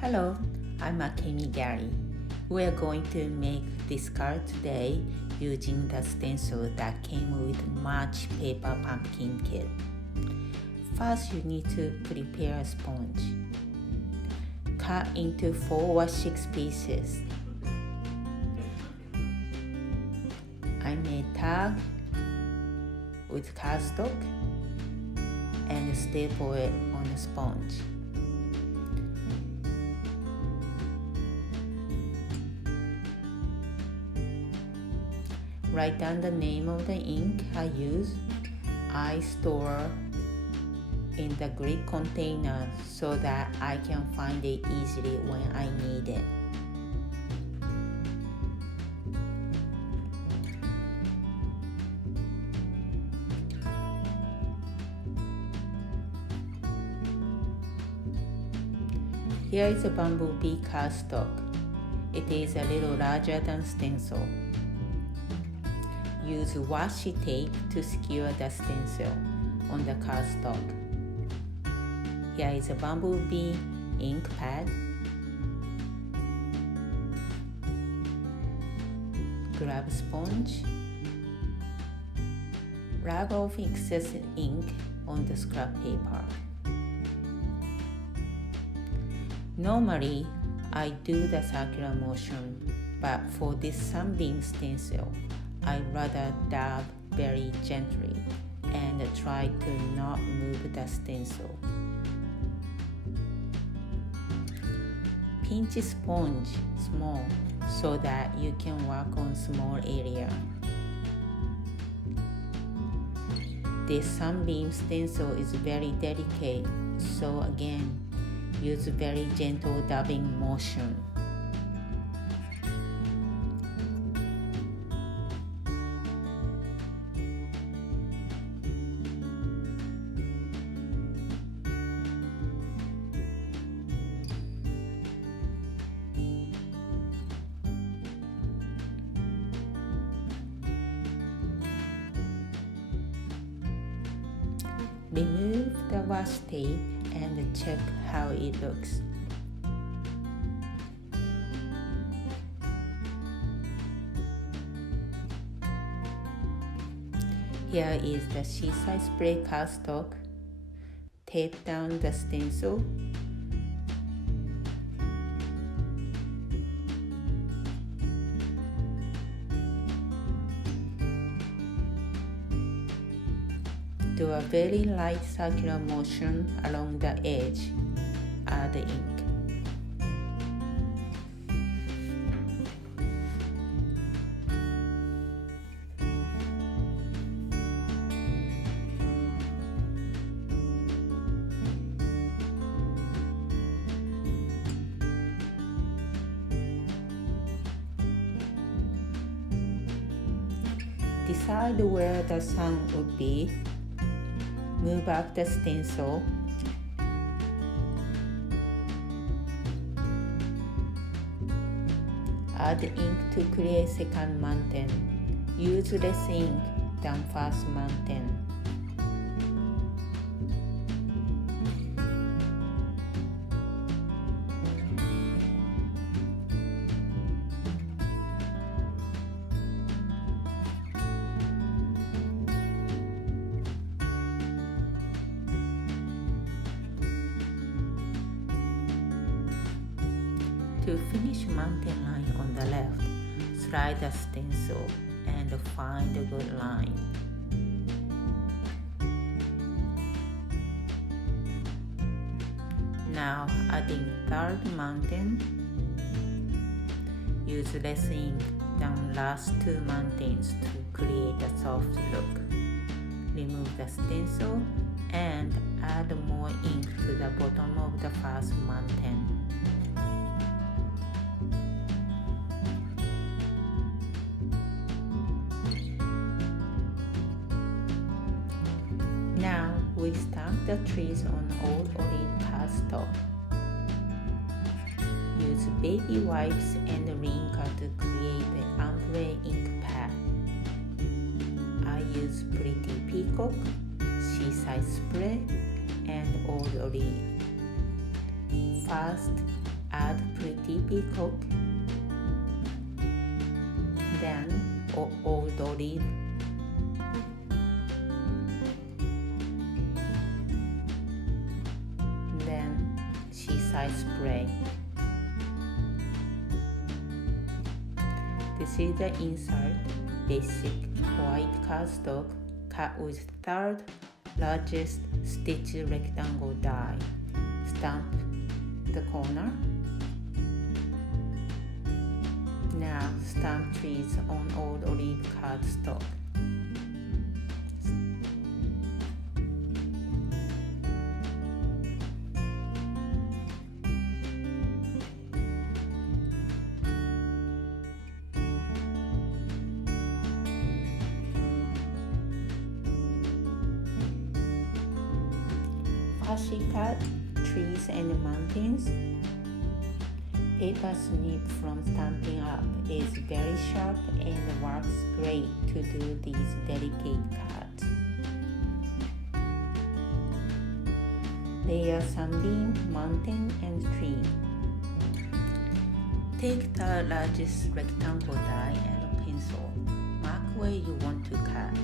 Hello, I'm Akemi Gary. We're going to make this card today using the stencil that came with March paper pumpkin kit. First, you need to prepare a sponge. Cut into 4 or 6 pieces. I made tag with cardstock and staple it on the sponge. Write down the name of the ink I use. I store in the grid container so that I can find it easily when I need it. Here is a bumblebee cardstock. It is a little larger than stencil. Use washi tape to secure the stencil on the cardstock. Here is a bumblebee ink pad. Grab sponge. Rub off excess ink on the scrap paper. Normally, I do the circular motion, but for this Sunbeam stencil, I rather dab very gently and try to not move the stencil. Pinch sponge small so that you can work on small area. This Sunbeam stencil is very delicate, so again, use very gentle dabbing motion. Remove the washi tape and check how it looks. Here is the seaside spray cardstock. Tape down the stencil. Do a very light circular motion along the edge. Add the ink. Decide where the sun would be. Move up the stencil. Add ink to create second mountain. Use less ink than first mountain. To finish mountain line on the left, slide the stencil and find a good line. Now adding third mountain, use less ink than last 2 mountains to create a soft look. Remove the stencil and add more ink to the bottom of the first mountain. Now we stamp the trees on old olive cardstock. Use baby wipes and Rinka to create the ombre ink pad. I use Pretty Peacock, Seaside Spray, and Old Olive. First, add pretty peacock, then old olive, then seaside spray. This is the insert, basic white cardstock cut with third largest stitch rectangle die. Stamp the corner. Now stamp trees on old olive cardstock. Washi cut trees and mountains. Paper snip from Stampin' Up is very sharp and works great to do these delicate cuts. Layer Sunbeam, mountain and tree. Take the largest rectangle die and pencil. Mark where you want to cut.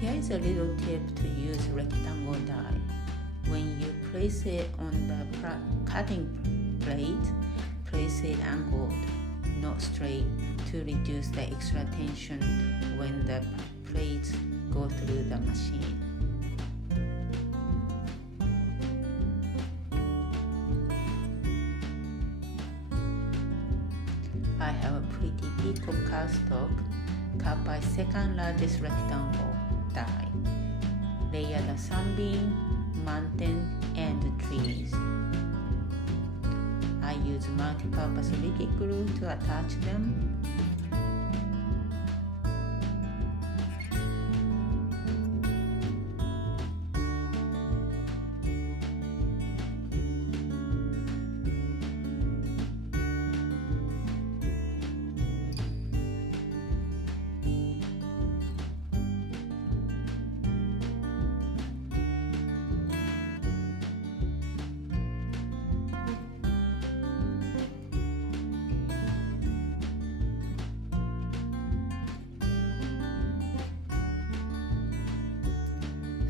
Here is a little tip to use rectangle die. When you place it on the cutting plate, place it angled, not straight, to reduce the extra tension when the plates go through the machine. I have a pretty peacock cardstock cut by second largest rectangle die. Layer the sunbeam, mountain, and trees. I use multi-purpose liquid glue to attach them.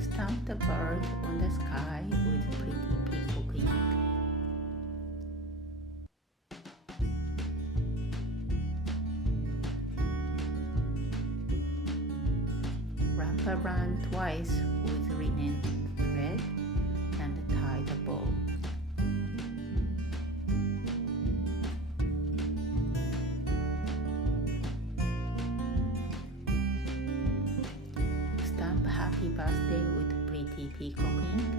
Stamp the bird on the sky with pretty peacock ink. Wrap around twice with linen thread and tie the bow. Stamp happy birthday with pretty peacock ink.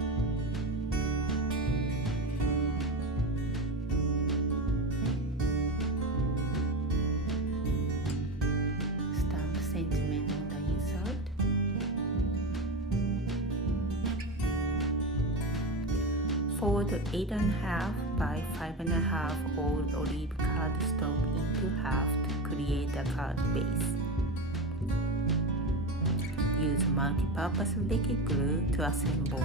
Stamp sentiment on the insert. Fold 8.5 by 5.5 old olive cardstock into half to create a card base. Use multi-purpose liquid glue to assemble.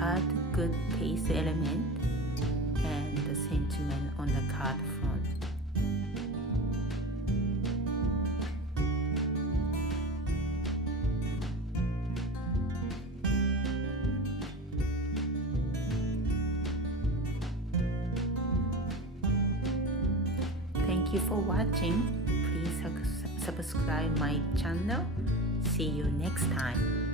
Add good paste element and the sentiment on the card front. Thank you for watching. Please subscribe my channel. See you next time.